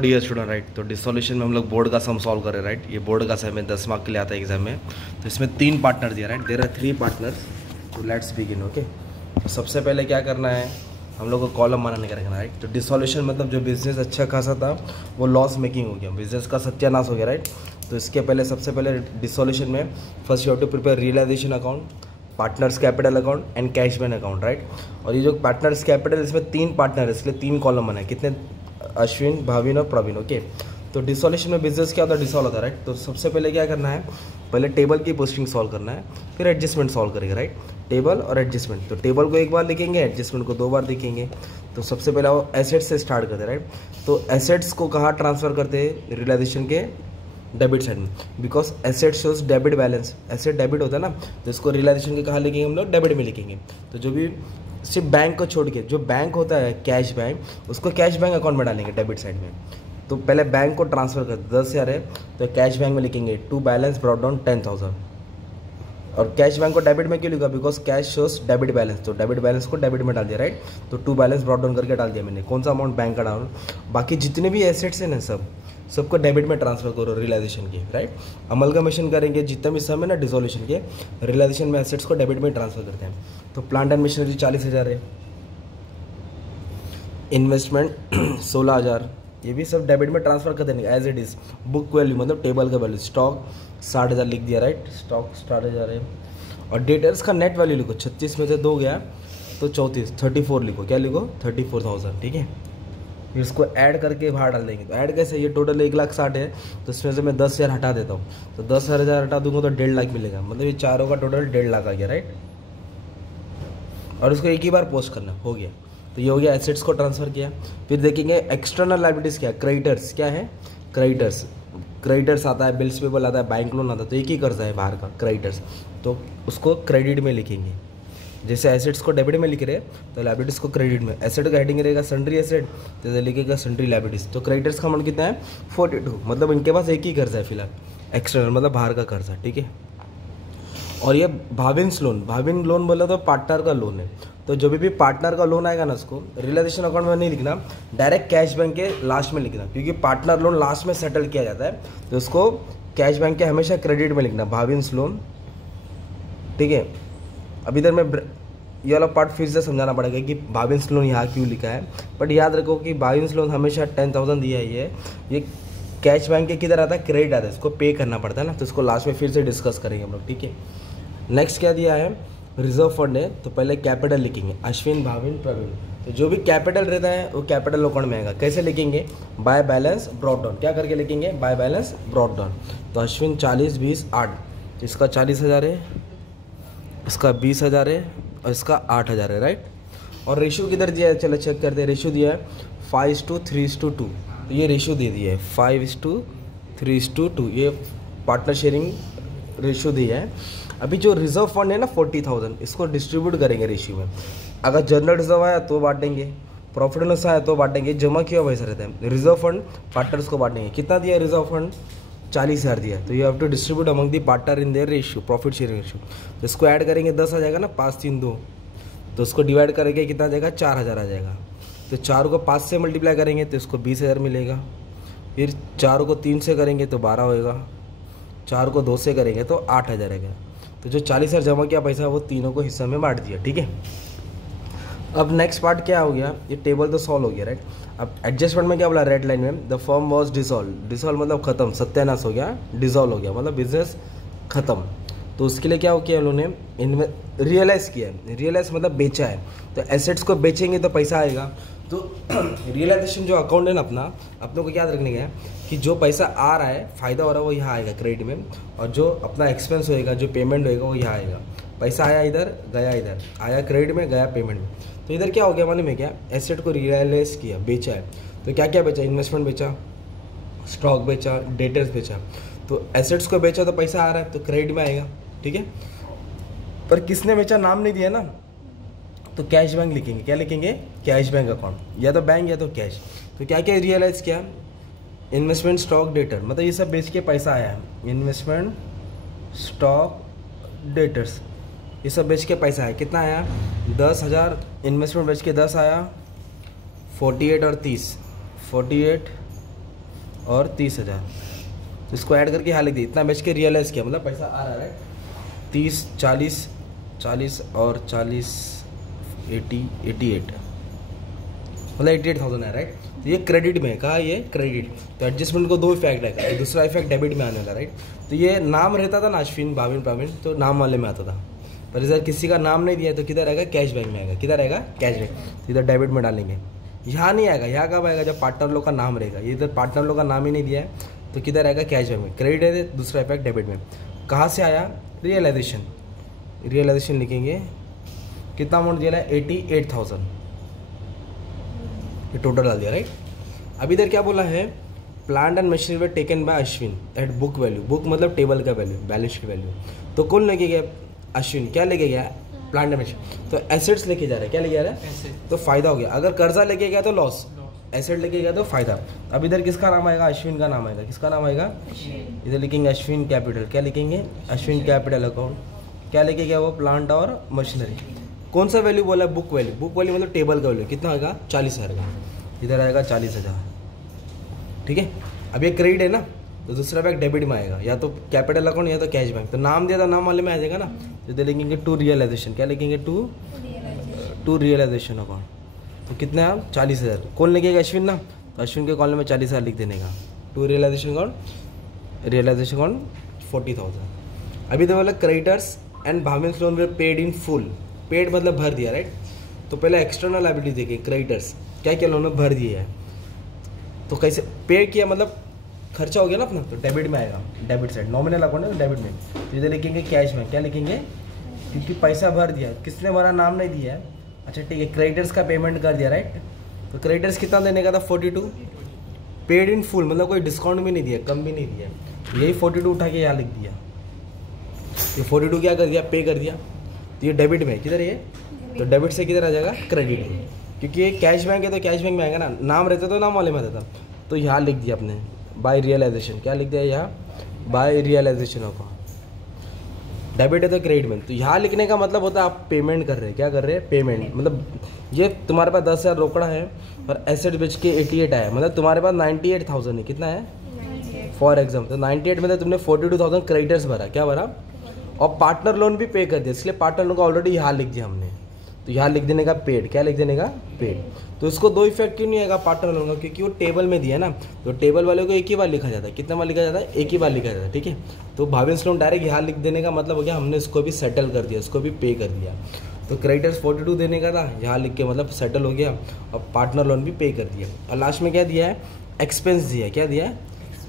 Dear student right, तो dissolution में हम लोग बोर्ड का सम सॉल्व कर रहे हैं राइट। ये बोर्ड का सम है, 10 मार्क के लिए आता है एग्जाम में। तो इसमें 3 पार्टनर दिया राइट, देयर आर 3 पार्टनर्स। तो लेट्स बिगिन। ओके, तो सबसे पहले क्या करना है, हम लोग को कॉलम बनाने का रखना राइट। तो डिसोल्यूशन मतलब जो बिजनेस अच्छा खासा था वो लॉस मेकिंग हो गया, बिजनेस का सत्यानाश हो गया राइट। तो इसके पहले सबसे पहले डिसोल्यूशन में first you have to prepare realisation account, partners capital account and cash bank account right. और ये जो पार्टनर्स कैपिटल, इसमें 3 पार्टनर है, इसलिए 3 कॉलम बनाए। कितने? अश्विन, भाविन और प्रवीण। ओके, तो डिसोल्यूशन में बिजनेस क्या होता है, डिसॉल्व होता है राइट। तो सबसे पहले क्या करना है, पहले टेबल की पोस्टिंग सॉल्व करना है, फिर एडजस्टमेंट सॉल्व करेंगे राइट। टेबल और एडजस्टमेंट, तो टेबल को एक बार लिखेंगे, एडजस्टमेंट को 2 बार लिखेंगे। तो सबसे पहले वो एसेट्स से स्टार्ट करते हैं राइट। तो एसेट्स को कहाँ ट्रांसफर करते हैं, रियलाइजेशन के डेबिट साइड में, because asset shows debit balance. Asset debit होता है ना, तो इसको रियलाइजेशन के कहाँ लिखेंगे हम लोग, डेबिट में लिखेंगे। तो जो भी सिर्फ बैंक को छोड़ के जो बैंक होता है कैश बैंक, उसको कैश बैंक अकाउंट में डालेंगे डेबिट साइड में। तो पहले बैंक को ट्रांसफर कर 10,000 है, तो कैश बैंक में लिखेंगे टू बैलेंस ब्रॉट डाउन 10,000। और कैश बैंक को डेबिट में क्यों लिखा, because cash shows debit balance, तो डेबिट बैलेंस को डेबिट में डाल दिया राइट। तो टू बैलेंस ब्रॉट डाउन करके डाल दिया मैंने, कौन सा अमाउंट, बैंक का डाउन। बाकी जितने भी एसेट्स हैं ना सबको डेबिट में ट्रांसफर करो रियलाइजेशन के राइट। अमलगमेशन करेंगे, जितना भी सम है ना डिसोल्यूशन के, रियलाइजेशन में एसेट्स को डेबिट में ट्रांसफर करते हैं। तो प्लांट एंड मशीनरी 40,000 है, इन्वेस्टमेंट 16,000, ये भी सब डेबिट में ट्रांसफर कर देंगे as it is. Book value मतलब टेबल का वैल्यू, स्टॉक 60,000 लिख दिया राइट, स्टॉक 60,000 है। और डेटर्स का नेट वैल्यू लिखो, 36 में से 2 गया तो 34 लिखो, क्या लिखो 34,000 ठीक है। फिर इसको ऐड करके बाहर डाल देंगे। तो ऐड कैसे, ये टोटल 1,60,000 है, तो इसमें से मैं 10,000 हटा देता हूँ। तो 10,000 हटा दूंगा तो 1.5 लाख मिलेगा, मतलब ये चारों का टोटल 1.5 लाख आ गया राइट। और इसको एक ही बार पोस्ट करना, हो गया। तो ये हो गया, एसेट्स को ट्रांसफर किया। फिर देखेंगे एक्सटर्नल लायबिलिटीज क्या, क्रेडिटर्स क्या है, क्रेडिटर्स आता है, बिल्स पेबल आता है, बैंक लोन आता है। तो एक ही कर्जा है बाहर का क्रेडिटर्स, तो उसको क्रेडिट में लिखेंगे। जैसे एसेट्स को डेबिट में लिख रहे तो लायबिलिटीज को क्रेडिट में। एसेट का हेडिंग रहेगा सन्ड्री एसेट, तो लिखेगा सन्ड्री लायबिलिटीज। तो क्रेडिटर्स का अमाउंट कितना है 42, मतलब इनके पास एक ही कर्जा है फिलहाल, एक्सटर्नल मतलब बाहर का कर्जा ठीक है। और ये भाविन लोन बोला तो पार्टनर का लोन है। तो जो भी पार्टनर का लोन आएगा ना, उसको रियलाइजेशन अकाउंट में नहीं लिखना, डायरेक्ट कैश बैंक के लास्ट में लिखना, क्योंकि पार्टनर लोन लास्ट में सेटल किया जाता है। तो उसको कैश बैंक के हमेशा क्रेडिट में लिखना, भाविन्स लोन ठीक है। अब इधर मैं ये वाला पार्ट फिर से समझाना पड़ेगा कि भाविन्स लोन यहाँ क्यों लिखा है। बट याद रखो कि भाविन्स लोन हमेशा 10,000 दिया ही है। ये कैश बैंक के किधर आता है, क्रेडिट आता है, इसको पे करना पड़ता है ना। तो इसको लास्ट में फिर से डिस्कस करेंगे हम लोग ठीक है। नेक्स्ट क्या दिया है, रिजर्व फंड है। तो पहले कैपिटल लिखेंगे, अश्विन, भाविन, प्रवीण। तो जो भी कैपिटल रहता है वो कैपिटल अकाउंट में आएगा। कैसे लिखेंगे, बाय बैलेंस ब्रॉट डाउन, क्या करके लिखेंगे, बाय बैलेंस ब्रॉट डाउन। तो अश्विन 40, 20, 8, तो इसका 40,000 है, इसका 20,000 है और इसका 8,000 है राइट। और रेशियो किधर दिया है, चलो चेक करते हैं। रेशियो दिया है 5:3:2, तो ये रेशियो दे दिया है 5:3:2, ये पार्टनर शेयरिंग रेशियो दिया है। अभी जो रिजर्व फंड है ना 40,000, इसको डिस्ट्रीब्यूट करेंगे रेशियो में। अगर जनरल रिजर्व आया तो बांटेंगे, प्रॉफिट एंड लॉस आया तो बांटेंगे, जमा किया वैसा रहता है। रिजर्व फंड पार्टनर्स को बांटेंगे। कितना दिया है रिजर्व फंड, 40,000 दिया, तो you have to distribute among the partner in their ratio, profit sharing ratio. तो इसको ऐड करेंगे 10 आ जाएगा ना, 5, 3, 2, तो उसको डिवाइड करेंगे कितना आ जाएगा, 4,000 आ जाएगा। तो 4 को 5 से मल्टीप्लाई करेंगे तो इसको 20,000 मिलेगा। फिर 4 को 3 से करेंगे तो 12 होएगा, 4 को 2 से करेंगे तो 8,000 आएगा। तो जो 40,000 जमा किया पैसा वो तीनों को हिस्सा में बांट दिया ठीक है। अब नेक्स्ट पार्ट क्या हो गया, ये टेबल तो सॉल्व हो गया राइट। अब एडजस्टमेंट में क्या बोला, रेड लाइन में, द फर्म वॉज डिसॉल्व मतलब खत्म, सत्यानाश हो गया, डिसॉल्व हो गया मतलब बिजनेस खत्म। तो उसके लिए क्या हो किया उन्होंने, रियलाइज किया, रियलाइज मतलब बेचा है। तो एसेट्स को बेचेंगे तो पैसा आएगा। तो रियलाइजेशन जो अकाउंट है ना अपनों को याद रखने का है कि जो पैसा आ रहा है, फायदा हो रहा है, वो यहाँ आएगा क्रेडिट में, और जो अपना एक्सपेंस होएगा, जो पेमेंट होएगा वो यहाँ आएगा। पैसा आया इधर, गया इधर, आया क्रेडिट में, गया पेमेंट में। तो इधर क्या हो गया मालूम है क्या, एसेट को रियलाइज किया, बेचा है। तो क्या क्या बेचा, इन्वेस्टमेंट बेचा, स्टॉक बेचा, डेटर्स बेचा। तो एसेट्स को बेचा तो पैसा आ रहा है, तो क्रेडिट में आएगा ठीक है। पर किसने बेचा नाम नहीं दिया ना, तो कैश बैंक लिखेंगे, क्या लिखेंगे, कैश बैंक अकाउंट, या तो बैंक या तो कैश। तो क्या क्या रियलाइज किया, इन्वेस्टमेंट, स्टॉक, डेटर, मतलब ये सब बेच के पैसा आया है। इन्वेस्टमेंट, स्टॉक, डेटर्स, ये सब बेच के पैसा आया। कितना आया, 10,000, इन्वेस्टमेंट बेच के 10 आया, 48 और 30, 48 और 30,000। तो इसको ऐड करके यहाँ लिख दिया, इतना बेच के रियलाइज़ किया, मतलब पैसा आ रहा है राइट। 30, 40 और 40, 80, 88, मतलब 88,000 है राइट। तो ये क्रेडिट में है, कहा ये क्रेडिट। तो एडजस्टमेंट को दो इफेक्ट है, दूसरा इफेक्ट डेबिट में आने वाला राइट। तो ये नाम रहता था ना अश्विन, भाविन, प्रवीण, तो नाम वाले में आता था, पर इधर किसी का नाम नहीं दिया तो किधर आएगा, कैश बैंक में आएगा। किधर आएगा, कैश बैंक। तो इधर डेबिट में डालेंगे, यहाँ नहीं आएगा। यहाँ कब आएगा, जब पार्टनर लोग का नाम रहेगा। ये इधर पार्टनर लोग का नाम ही नहीं दिया है तो किधर आएगा, कैश बैंक में। क्रेडिट है, दूसरा इफेक्ट डेबिट में। कहाँ से आया, रियलाइजेशन। रियलाइजेशन लिखेंगे, कितना अमाउंट दिया है, 88,000, ये टोटल डाल दिया राइट। अभी इधर क्या बोला है, plant and machinery were taken by Ashwin at book value. Book मतलब टेबल का वैल्यू, बैलेंस की वैल्यू। तो कौन लेके गया, अश्विन। क्या लेके गया, प्लांट एंड मशीन। तो एसेट्स लेके जा रहा है, क्या लेके जा रहा है, तो फायदा हो गया। अगर कर्जा लेके गया तो लॉस, एसेट लेके गया तो फायदा। अब इधर किसका नाम आएगा, अश्विन का नाम आएगा। किसका नाम आएगा, इधर लिखेंगे अश्विन कैपिटल। क्या लिखेंगे, अश्विन कैपिटल अकाउंट। क्या लेके गया वो, प्लांट और मशीनरी। कौन सा वैल्यू बोला, बुक वैल्यू। बुक वैल्यू मतलब टेबल का वैल्यू, कितना आएगा, 40,000 का। इधर आएगा 40,000, ठीक है। अब ये क्रेडिट है ना, तो दूसरा बैंक डेबिट में आएगा, या तो कैपिटल अकाउंट या तो कैश बैंक। तो नाम दिया था, नाम वाले में आ जाएगा ना। तो इधर लिखेंगे टू रियलाइजेशन। क्या लिखेंगे, टू रियलाइजेशन अकाउंट। तो कितना है, 40,000। कौन लिखेगा, अश्विन ना, तो अश्विन के कॉलम में 40,000 लिख देने का। To realisation account, realisation account 40,000। अभी तो बोला creditors and Bhavin loan were paid in full. Paid मतलब भर दिया राइट। तो पहले एक्सटर्नल लायबिलिटी देखिए, क्रेडिटर्स क्या क्या लोन में भर दिए है। तो कैसे पे किया, मतलब खर्चा हो गया ना अपना, तो डेबिट में आएगा, डेबिट साइड। नॉमिनल अकाउंट है तो डेबिट में। तो इधर लिखेंगे कैश में। क्या लिखेंगे, क्योंकि पैसा भर दिया, किसने भरा, नाम नहीं दिया है। अच्छा ठीक है, क्रेडिटर्स का पेमेंट कर दिया राइट। तो क्रेडिटर्स कितना देने का था, 42। पेड इन फुल मतलब कोई डिस्काउंट भी नहीं दिया, कम भी नहीं दिया, यही 42 उठा के यहाँ लिख दिया। ये 42 क्या कर दिया, पे कर दिया। तो ये डेबिट में, किधर ये, तो डेबिट से किधर आ जाएगा, क्रेडिट में। क्योंकि ये कैश बैंक है तो कैश बैंक में आएगा ना, नाम रहता तो नाम वाले में आता था। तो यहाँ लिख दिया आपने बाय रियलाइजेशन। क्या लिख दिया यहाँ, बाय रियलाइजेशन ऑफ। डेबिट है तो क्रेडिट में। तो यहाँ लिखने का मतलब होता है आप पेमेंट कर रहे हैं। क्या कर रहे हैं, पेमेंट। मतलब ये तुम्हारे पास 10,000 रोकड़ा है और एसेट बेच के 88 आया, मतलब तुम्हारे पास 98,000 है। कितना है, फॉर एग्जाम्पल। तो 98 में तो तुमने 42,000 क्रेडिटर्स भरा, क्या भरा, और पार्टनर लोन भी पे कर दिया। इसलिए पार्टनर लोन को ऑलरेडी यहाँ लिख दिया हमने। तो यहाँ लिख देने का पेड। क्या लिख देने का, पेड। तो इसको दो इफेक्ट क्यों नहीं आएगा पार्टनर लोन का, क्योंकि वो टेबल में दिया है ना। तो टेबल वाले को एक ही बार लिखा जाता है। कितना बार लिखा जाता है, एक ही बार लिखा जाता है, ठीक है। तो भाविंस लोन डायरेक्ट यहाँ लिख देने का मतलब हो गया हमने इसको भी सेटल कर दिया, इसको भी पे कर दिया। तो क्रेडिटर्स 42 देने का था, यहाँ लिख के मतलब सेटल हो गया, और पार्टनर लोन भी पे कर दिया। और लास्ट में क्या दिया है, एक्सपेंस दिया है। क्या दिया है,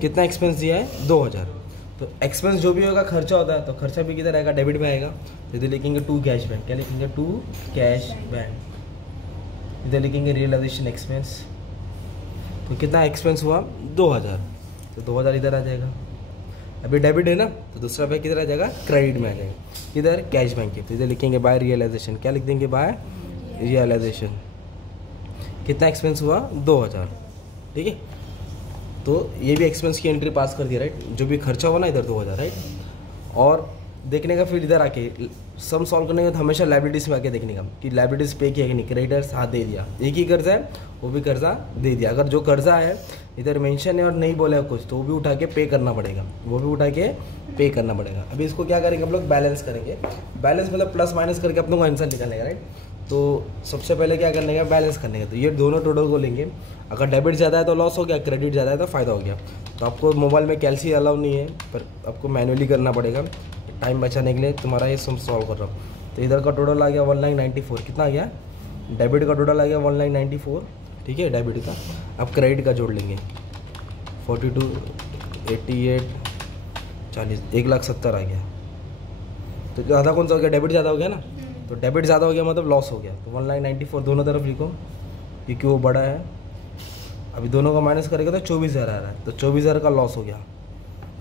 कितना एक्सपेंस दिया है, 2,000। तो एक्सपेंस जो भी होगा खर्चा होता है, तो खर्चा भी किधर आएगा, डेबिट में आएगा। तो इधर लिखेंगे टू कैश बैंक। क्या लिखेंगे, टू कैश बैंक। इधर लिखेंगे रियलाइजेशन एक्सपेंस। तो कितना एक्सपेंस हुआ, 2,000। तो 2,000 इधर आ जाएगा। अभी डेबिट है ना, तो दूसरा बैंक किधर आ जाएगा, क्रेडिट में आ जाएगा। किधर, कैश बैंक के। तो इधर लिखेंगे बाय रियलाइजेशन। क्या लिख देंगे, बाय रियलाइजेशन। कितना एक्सपेंस हुआ, 2,000, ठीक है। तो ये भी एक्सपेंस की एंट्री पास कर दिया राइट। जो भी खर्चा हुआ ना इधर 2,000 राइट। और देखने का फिर इधर आके सम सॉल्व करने का तो हमेशा लाइबिलिटीज में आके देखने का कि लाइबिलिटीज पे किया कि नहीं। क्रेडिटर्स हाथ दे दिया, एक ही कर्जा है वो भी कर्जा दे दिया। अगर जो कर्जा है इधर मेंशन है और नहीं बोला है कुछ, तो वो भी उठा के पे करना पड़ेगा, वो भी उठा के पे करना पड़ेगा। अभी इसको क्या करेंगे हम लोग, बैलेंस करेंगे। बैलेंस मतलब प्लस माइनस करके अपनों को आंसर निकालने का राइट। तो सबसे पहले क्या करने का, बैलेंस करने का। तो ये दोनों टोटल को लेंगे। अगर डेबिट ज़्यादा है तो लॉस हो गया, क्रेडिट ज़्यादा है तो फ़ायदा हो गया। तो आपको मोबाइल में कैलसी अलाउ नहीं है, पर आपको मैनुअली करना पड़ेगा टाइम बचाने के लिए। तुम्हारा ये सम सॉल्व कर रहा हूँ। तो इधर का टोटल आ गया 1,94,000। कितना आ गया, डेबिट का टोटल आ गया 1,94,000, ठीक है, डेबिट का। अब क्रेडिट का जोड़ लेंगे, 42, 88, 40, 1,70,000 आ गया। तो ज़्यादा कौन सा हो गया, डेबिट ज़्यादा हो गया ना। तो डेबिट ज़्यादा हो गया मतलब लॉस हो गया। तो 1,94,000 दोनों तरफ लिखो, क्योंकि वो बड़ा है। अभी दोनों का माइनस करेगा तो 24,000 आ रहा है। तो 24,000 का लॉस हो गया।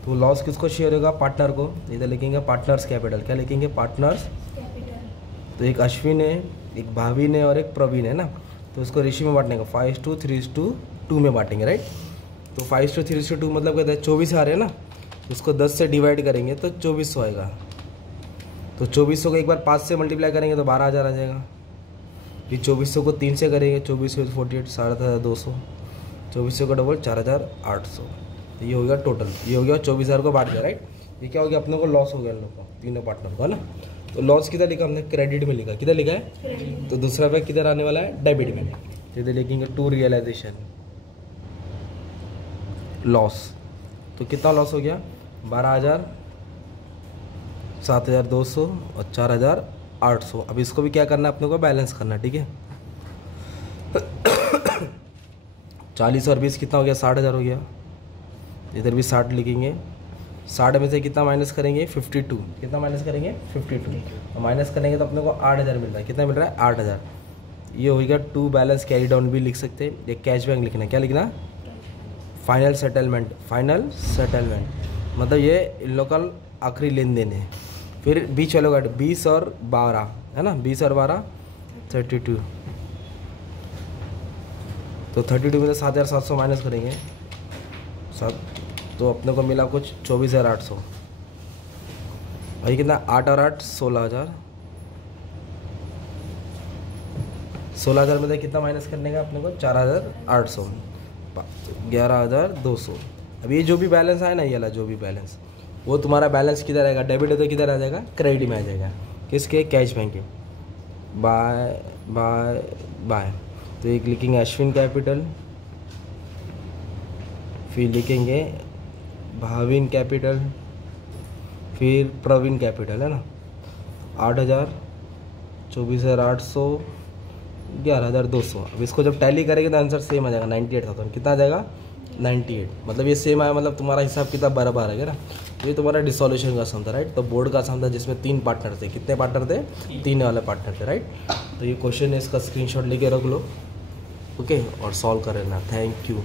तो लॉस किसको शेयर होगा, पार्टनर को। इधर लिखेंगे पार्टनर्स कैपिटल। क्या लिखेंगे, पार्टनर्स कैपिटल। तो एक अश्विन है, एक भाविन है और एक प्रवीण है ना। तो उसको रेशियो में बांटने का 5:3:2 में बांटेंगे राइट। तो 5:3:2 मतलब कहते हैं 24 आ रहे हैं ना। इसको 10 से डिवाइड करेंगे तो 2400 आएगा। तो 2400 को एक बार 5 से मल्टीप्लाई करेंगे तो 12,000 आ जाएगा। फिर 2400 को 3 से करेंगे, 24 48, 3,200। 2400 का डबल 4800, तो ये हो गया टोटल, ये हो गया 24,000 को बांट दिया राइट। ये क्या हो गया अपने को लॉस हो गया इन लोग को, तीनों पार्टनर को, है ना। तो लॉस किधर लिखा हमने, क्रेडिट में लिखा, किधर लिखा है, तो दूसरा रुपया किधर आने वाला है, डेबिट में। तो इधर लिखेंगे टू रियलाइजेशन लॉस, तो कितना लॉस हो गया 12,000, 7,200 और 4,800। अब इसको भी क्या करना है अपने को, बैलेंस करना, ठीक है। 40 और 20 कितना हो गया, 60,000 हो गया। इधर भी 60 लिखेंगे, 60 में से कितना माइनस करेंगे, 52, कितना माइनस करेंगे 52, और माइनस करेंगे तो अपने को 8,000 मिल रहा है, कितना मिल रहा है 8,000। ये हो गया टू बैलेंस कैरी डाउन भी लिख सकते हैं। एक कैश बैंक लिखना है, क्या लिखना, फाइनल सेटलमेंट, फाइनल सेटलमेंट मतलब ये इन लोग का आखिरी लेन देन है। फिर बीच वालों का 20 और 12 है ना, 20 और 12 32, तो 32 में से 7,700 माइनस करेंगे 7, तो अपने को मिला कुछ 24,800। भाई कितना, 8 और 8 16,000, 16,000 में से कितना माइनस करने का अपने को 4,800, 11,200। अब ये जो भी बैलेंस आए ना, ये वाला जो भी बैलेंस, वो तुम्हारा बैलेंस किधर आएगा, डेबिट है तो किधर आ जाएगा, क्रेडिट में आ जाएगा, किसके, कैश बैंक के। बाय बाय बाय, तो एक लिखेंगे अश्विन कैपिटल, फिर लिखेंगे भाविन कैपिटल, फिर प्रवीण कैपिटल, है ना। 8,000, 24,800, 11,200। अब इसको जब टैली करेंगे तो आंसर सेम आ जाएगा 98,000। कितना आ जाएगा 98, मतलब ये सेम आया, मतलब तुम्हारा हिसाब किताब बराबर है ना। ये तुम्हारा डिसोल्यूशन का सम था राइट। तो बोर्ड का सम था जिसमें 3 पार्टनर थे, कितने पार्टनर थे, 3 वाले पार्टनर थे राइट। तो ये क्वेश्चन है, इसका स्क्रीनशॉट लेके रख लो, ओके, और सॉल्व कर लेना। Thank you.